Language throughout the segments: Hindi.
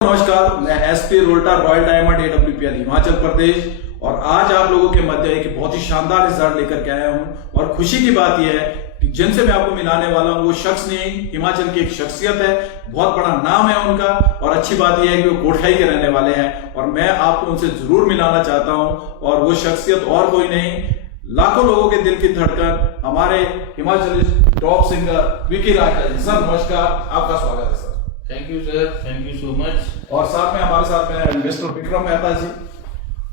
नमस्कार, मैं SP Rolta royal diamond AWPL Himachal Pradesh और आज आप लोगों के मध्य एक बहुत ही शानदार रिजल्ट लेकर के आया हूं। और खुशी की बात यह है कि जिनसे मैं आपको मिलाने वाला हूं वो शख्स नहीं, हिमाचल की एक शख्सियत है, बहुत बड़ा नाम है उनका। और अच्छी बात यह है कि वो कोटखाई के रहने वाले हैं और मैं आपको उनसे जरूर मिलाना चाहता हूं। और वो शख्सियत और कोई नहीं, लाखों लोगों के दिल की धड़कन, हमारे Himachal top singer Vicky Raj ji. Sir नमस्कार, आपका स्वागत है sir. Thank you sir, thank you so much. और साथ में हमारे साथ में मिस्टर विक्रम मेहता जी।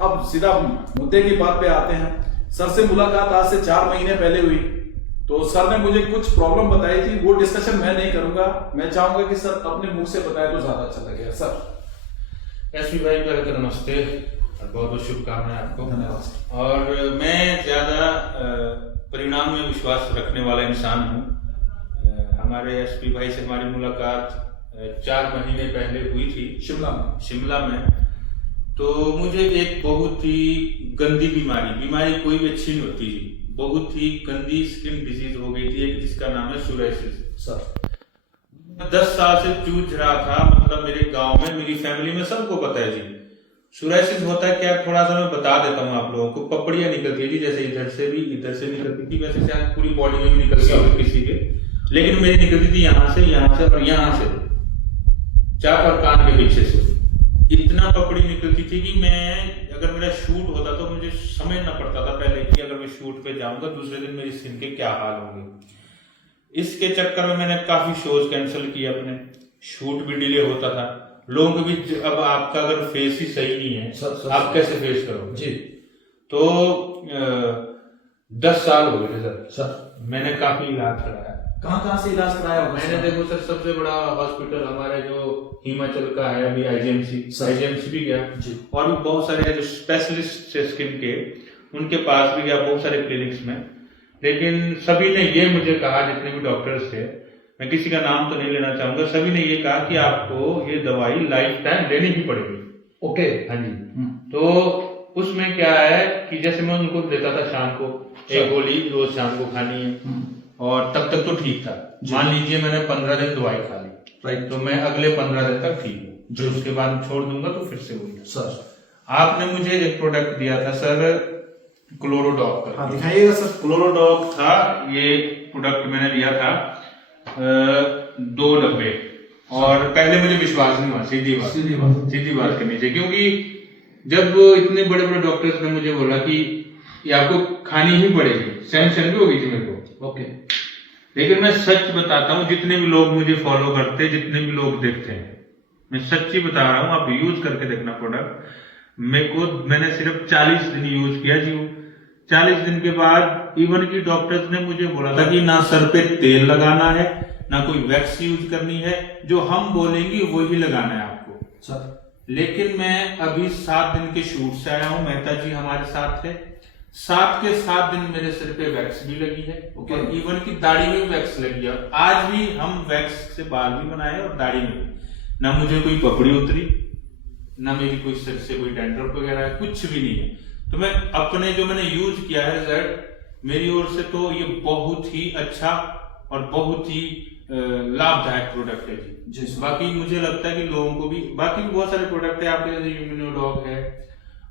अब सीधा मुद्दे की बात पे आते हैं। सर से मुलाकात आज से 4 महीने पहले हुई, तो सर ने मुझे कुछ प्रॉब्लम बताई थी, वो डिस्कशन मैं नहीं करूंगा। मैं चाहूंगा कि सर अपने मुंह से बताए तो ज्यादा अच्छा लगेगा। सर एसपी भाई पहले तो नमस्ते और बहुत बहुत शुभकामनाएं आपको। धन्यवाद। और मैं ज्यादा परिणाम में विश्वास रखने वाला इंसान हूँ। हमारे एसपी भाई से हमारी मुलाकात 4 महीने पहले हुई थी शिमला में। तो मुझे एक बहुत ही गंदी बीमारी कोई भी अच्छी नहीं होती जी, बहुत ही गंदी स्किन डिजीज हो गई थी एक, जिसका नाम है सोरायसिस। सर 10 साल से जूझ रहा था, मतलब मेरे गांव में, मेरी फैमिली में सबको पता है जी। सोरायसिस होता है क्या, थोड़ा सा मैं बता देता हूँ आप लोगों को। पपड़ियां निकलती है जी, जैसे इधर से भी इधर से निकलती थी, वैसे शायद पूरी बॉडी में भी निकलती है किसी के, लेकिन मेरी निकलती थी यहाँ से और यहाँ से, चाक और कान के पीछे से। इतना पपड़ी निकलती थी कि मैं, अगर मेरा शूट होता तो मुझे समझना पड़ता था पहले कि अगर मैं शूट पे जाऊंगा दूसरे दिन मेरी स्किन के क्या हाल होंगे। इसके चक्कर में मैंने काफी शोज कैंसिल किए, अपने शूट भी डिले होता था। लोग भी, अब आपका अगर फेस ही सही नहीं है आप कैसे फेस करोगे जी। तो 10 साल हो गए सर, मैंने काफी इलाज कराया। कहाँ से इलाज कराया? मैंने देखो सर, सबसे बड़ा हॉस्पिटल हमारे जो हिमाचल का है अभी IGMC भी गया जी। और भी बहुत सारे जो स्पेशलिस्ट स्किन के, उनके पास भी गया, बहुत सारे क्लिनिक्स में। लेकिन सभी ने ये मुझे कहा, जितने भी डॉक्टर्स थे, मैं किसी का नाम तो नहीं लेना चाहूंगा, सभी ने ये कहा कि आपको ये दवाई लाइफ टाइम लेनी ही पड़ेगी। ओके, हाँ जी। तो उसमें क्या है कि जैसे मैं उनको देता था शाम को एक गोली, रोज शाम को खानी है, और तब तक तो ठीक था। मान लीजिए मैंने 15 दिन दवाई खा ली, राइट, तो मैं अगले 15 दिन तक ठीक हूँ, जो उसके बाद छोड़ दूंगा तो फिर से वही। सर आपने मुझे एक प्रोडक्ट दिया था सर, क्लोरोडॉग का। हाँ, दिखाइएगा सर। क्लोरोडॉग था ये प्रोडक्ट, मैंने लिया था 2 डब्बे। और पहले मुझे विश्वास नहीं हुआ, सीधी बात करनी चाहिए, क्योंकि जब इतने बड़े बड़े डॉक्टर्स ने मुझे बोला कि ये आपको खानी ही पड़ेगी, टेंशन भी हो गई थी मेरे को। ओके, लेकिन मैं सच बताता हूँ, जितने भी लोग मुझे फॉलो करते हैं, जितने भी लोग देखते हैं, मैं सच्ची बता रहा हूँ, आप यूज करके देखना प्रोडक्ट। मैंने सिर्फ 40 दिन यूज किया जी। 40 दिन के बाद इवन की डॉक्टर्स ने मुझे बोला था कि ना सर पे तेल लगाना है, ना कोई वैक्स यूज करनी है, जो हम बोलेंगे वही लगाना है आपको सर। लेकिन मैं अभी 7 दिन के शूट से आया हूँ, मेहता जी हमारे साथ थे, 7 के 7 दिन मेरे सिर पे वैक्स भी लगी है। ओके, इवन की दाढ़ी में भी वैक्स लगी है। आज भी हम वैक्स से बाल भी बनाए और दाढ़ी में, ना मुझे कोई पपड़ी उतरी, ना मेरी कोई सिर से कोई डैंड्रफ वगैरह, कुछ भी नहीं है। तो मैं अपने जो मैंने यूज किया है रिजल्ट मेरी ओर से, तो ये बहुत ही अच्छा और बहुत ही लाभदायक प्रोडक्ट है जी। बाकी मुझे लगता है कि लोगों को भी, बाकी भी बहुत सारे प्रोडक्ट है आपके, जैसे इम्यूनोडॉग है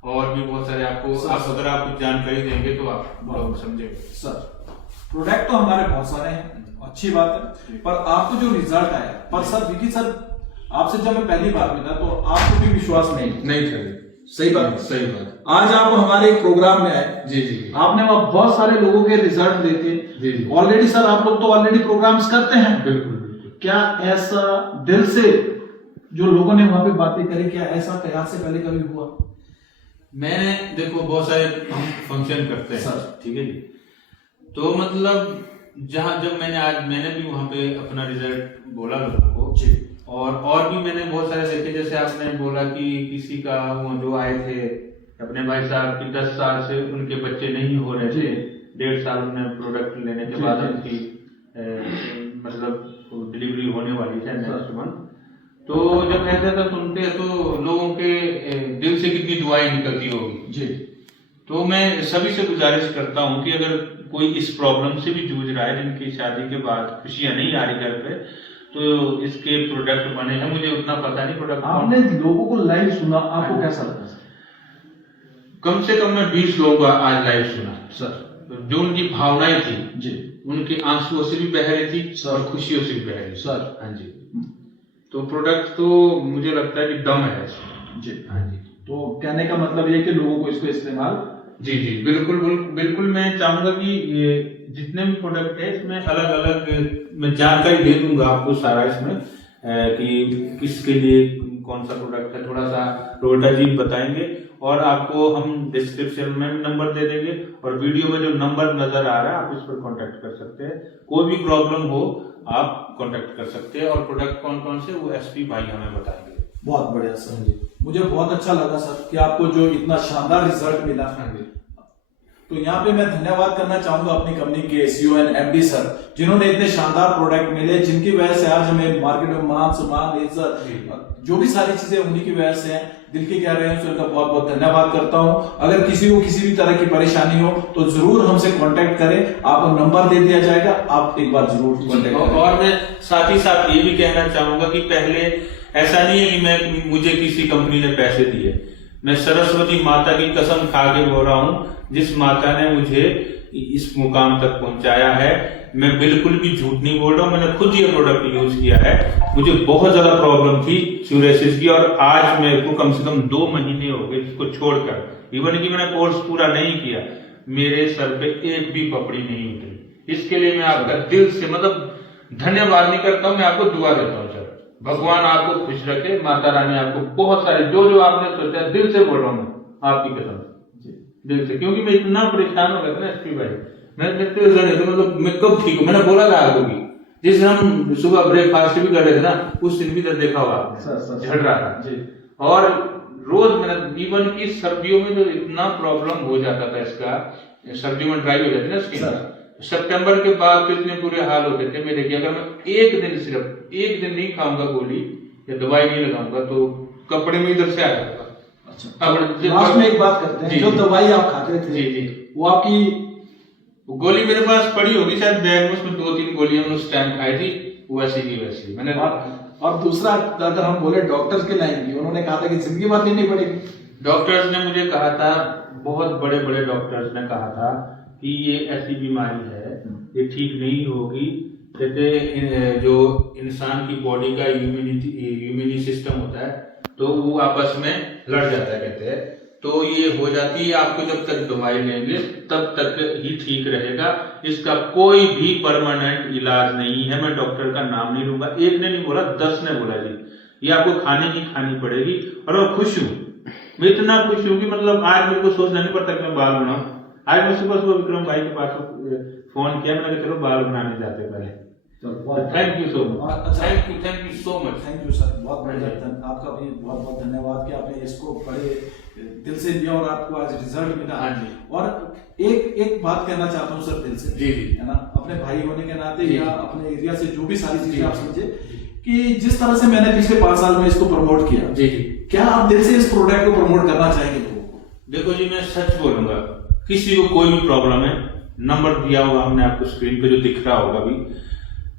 और भी बहुत सारे आपको, अगर आप कुछ जानकारी देंगे तो आप बहुत समझेंगे। सर प्रोडक्ट तो हमारे बहुत सारे हैं, अच्छी बात है, पर आपको जो रिजल्ट आया, पर सर विकी सर आपसे जब मैं पहली बार मिला तो आपको भी विश्वास नहीं था। सही बात। आज आप हमारे प्रोग्राम में आए जी। आपने वहाँ बहुत सारे लोगों के रिजल्ट देखे ऑलरेडी। सर आप लोग तो ऑलरेडी प्रोग्राम्स करते हैं। बिल्कुल। क्या ऐसा दिल से जो लोगों ने वहां पे बातें करी, क्या ऐसा आज से पहले कभी हुआ? मैंने देखो बहुत सारे हम फंक्शन करते हैं सर, ठीक है जी। तो मतलब जब मैंने भी वहां पे अपना रिजल्ट बोला लोगों को जी। और भी मैंने बहुत सारे देखे, जैसे आपने बोला कि किसी का वो जो आए थे अपने भाई साहब की 10 साल से उनके बच्चे नहीं हो रहे थे, 1.5 साल में प्रोडक्ट लेने के बाद उनकी मतलब डिलीवरी होने वाली है नेक्स्ट मंथ। तो जब ऐसा सुनते हैं तो लोगों के दिल से कितनी दुआएं निकलती होगी जी। तो मैं सभी से गुजारिश करता हूं कि अगर कोई इस प्रॉब्लम से भी जूझ रहा है, जिनकी शादी के बाद खुशियां नहीं आ रही घर पे, तो इसके प्रोडक्ट बने हैं, मुझे उतना पता नहीं प्रोडक्ट। आपने लोगों को लाइव सुना, आपको कैसा लगा सर? कम से कम मैं 20 लोगों का आज लाइव सुना सर, जो उनकी भावनाएं थी जी, उनके आंसुओं से भी बह रही थी सर, और खुशियों से भी बह रही थी सर। हाँ जी। तो प्रोडक्ट तो मुझे लगता है कि दम है इसमें। जी हाँ जी। तो कहने का मतलब ये कि लोगों को इसको इस्तेमाल, जी जी बिल्कुल बिल्कुल मैं चाहूंगा कि ये जितने भी प्रोडक्ट है इसमें अलग अलग मैं जानकारी दे दूंगा आपको सारा इसमें कि किसके लिए कौन सा प्रोडक्ट है, थोड़ा सा रोल्टा जी बताएंगे और आपको हम डिस्क्रिप्शन में नंबर दे देंगे और वीडियो में जो नंबर नजर आ रहा है आप इस पर कांटेक्ट कर सकते हैं। कोई भी प्रॉब्लम हो आप कांटेक्ट कर सकते हैं और प्रोडक्ट कौन कौन से वो एसपी भाई हमें बताएंगे। बहुत बढ़िया सर जी, मुझे बहुत अच्छा लगा सर कि आपको जो इतना शानदार रिजल्ट मिला। तो यहाँ पे मैं धन्यवाद करना चाहूंगा अपनी कंपनी के सीईओ एंड एमडी सर, जिन्होंने इतने शानदार प्रोडक्ट मिले, जिनकी वजह से आज हमें मार्केट में मान सम्मान इज्जत जो भी सारी चीजें उन्हीं की वजह से हैं। दिल की कह रहे हैं सर का बहुत बहुत धन्यवाद करता हूं। अगर किसी को किसी भी तरह की परेशानी हो तो जरूर हमसे कांटेक्ट करें, आपको नंबर दे दिया जाएगा, आप एक बार जरूर कांटेक्ट करें। और मैं साथ ही साथ ये भी कहना चाहूंगा कि पहले ऐसा नहीं है कि मुझे किसी कंपनी ने पैसे दिए, मैं सरस्वती माता की कसम खा के बोल रहा हूँ, जिस माता ने मुझे इस मुकाम तक पहुंचाया है, मैं बिल्कुल भी झूठ नहीं बोल रहा हूँ। मैंने खुद ये प्रोडक्ट यूज किया है, मुझे बहुत ज्यादा प्रॉब्लम थी सोरियासिस की और आज मेरे को कम से कम 2 महीने हो गए इसको छोड़कर। इवन कि मैंने कोर्स पूरा नहीं किया, मेरे सर पे एक भी पपड़ी नहीं उतरी। इसके लिए मैं आपका दिल से मतलब धन्यवाद नहीं करता हूँ, मैं आपको दुआ देता हूँ सर। भगवान आपको खुश रखे, माता रानी आपको बहुत सारे जो आपने सोचा, दिल से बोल रहा हूँ मैं आपकी कसम दिल से, क्योंकि मैं इतना परेशान हो गया था ना एसपी भाई, मैं मतलब मैं कब ठीक हूँ। मैंने बोला था आपको भी, जिस दिन हम सुबह ब्रेकफास्ट भी कर रहे थे ना, उस दिन भी दर्द देखा हुआ आपने, झड़ रहा था जी। और रोज मैंने इवन की सर्दियों में तो इतना प्रॉब्लम हो जाता था इसका, सर्दियों में ड्राई हो जाती ना स्किन, सितंबर के बाद तो इतने बुरे हाल होते थे मेरे कि अगर मैं एक दिन सिर्फ एक दिन नहीं खाऊंगा गोली या दवाई नहीं लगाऊंगा तो कपड़े में इधर से आ जाएगा। अच्छा, लास्ट में एक बात करते हैं, जो दवाई आप खाते थे जी जी वो आपकी गोली मेरे पास पड़ी होगी शायद बैग में, उसमें 2-3 गोलियां मैंने उस टाइम खाई थी, वैसी की वैसी मैंने। और दूसरा अगर हम बोले डॉक्टर्स के लाइन की, उन्होंने कहा था कि जिंदगी भर लेनी पड़ेगी। डॉक्टर्स ने मुझे कहा था, बहुत बड़े बड़े डॉक्टर्स ने कहा था कि ये ऐसी बीमारी है, ये ठीक नहीं होगी, कहते जो इंसान की बॉडी का इम्यूनिटी सिस्टम होता है तो वो आपस में लड़ जाता है कहते हैं, तो ये हो जाती है। आपको जब तक दवाई लेंगे तब तक ही ठीक रहेगा, इसका कोई भी परमानेंट इलाज नहीं है। मैं डॉक्टर का नाम नहीं लूंगा, एक ने नहीं बोला 10 ने बोला जी ये आपको खाने ही खानी पड़ेगी। और मैं खुश हूँ, मैं इतना खुश हूँ कि मतलब आज मेरे को सोचना नहीं पड़ता कि मैं बाल बनाऊं। आज मैं सुबह सुबह विक्रम भाई के पास फोन किया, मैंने कहा चलो बाल बनाने जाते पहले। Thank you so much, thank you so much, thank you sir, बहुत बढ़िया, आपका भी बहुत बहुत धन्यवाद कि आपने इसको बड़े दिल से लिया और आपको आज रिजल्ट मिला। हाँ जी। और एक बात कहना चाहता हूँ सर दिल से, जी जी, है ना, अपने भाई होने के नाते या अपने एरिया से जो भी सारी चीजें आप समझे कि जिस तरह से मैंने पिछले 5 साल में इसको प्रमोट किया, जी जी, क्या आप दिल से इस प्रोडक्ट को प्रमोट करना चाहेंगे लोगों को? देखो जी, मैं सच बोलूंगा, किसी को कोई भी प्रॉब्लम है, नंबर दिया होगा हमने आपको स्क्रीन पे जो दिख रहा होगा भी,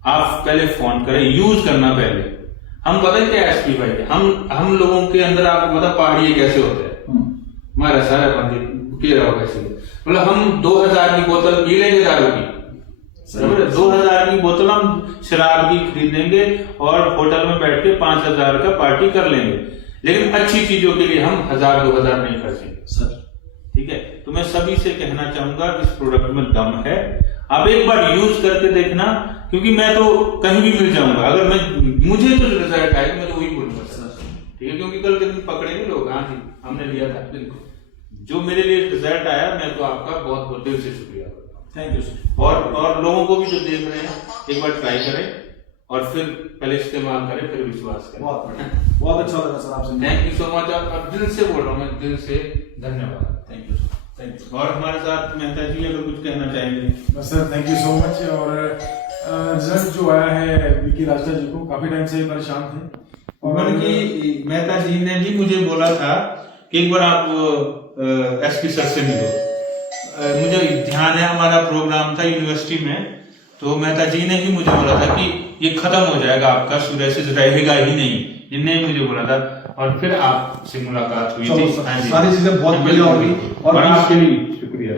आप पहले फोन करें, यूज करना पहले। हम पता है क्या एसपी भाई, हम लोगों के अंदर आपको पता पहाड़ी कैसे होते हैं, हमारा सारा बंदे के रहो कैसे, मतलब हम 2000 की बोतल पी लेंगे दारू की, 2000 की बोतल हम शराब की खरीदेंगे और होटल में बैठ के 5000 का पार्टी कर लेंगे, लेकिन अच्छी चीजों के लिए हम 1000-2000 नहीं खर्चेंगे सर, ठीक है। तो मैं सभी से कहना चाहूंगा इस प्रोडक्ट में दम है, आप एक बार यूज करके देखना, क्योंकि मैं तो कहीं भी मिल जाऊंगा, अगर मुझे तो रिजल्ट आएगा मैं तो वही बोलूंगा सर, ठीक है, क्योंकि कल के दिन पकड़ेंगे लोग, हाँ जी हमने लिया था, बिल्कुल जो मेरे लिए रिजल्ट आया, मैं तो आपका बहुत बहुत दिल से शुक्रिया करता हूँ। Thank you sir. और लोगों को भी जो देख रहे हैं एक बार ट्राई करें और फिर पहले इस्तेमाल करें फिर विश्वास करें। बहुत बढ़िया, बहुत अच्छा लगा सर आपसे। थैंक यू सो मच, और दिल से बोल रहा हूँ मैं, दिल से धन्यवाद। Thank you sir, thank you. और हमारे साथ मेहता जी अगर कुछ कहना चाहेंगे? बस sir thank you so much. और रिजल्ट जो आया है विकी रास्ता जी को, काफी टाइम से परेशान थे, और कि मेहता जी ने भी मुझे बोला था कि एक बार आप एसपी सर से मिलो। मुझे ध्यान है हमारा प्रोग्राम था यूनिवर्सिटी में, तो मेहता जी ने ही मुझे बोला था कि ये खत्म हो जाएगा, आपका सोरायसिस रहेगा ही नहीं, इनने मुझे बोला था। और फिर आपसे मुलाकात हुई थी। सारी चीजें बहुत बढ़िया होगी और आपके लिए शुक्रिया।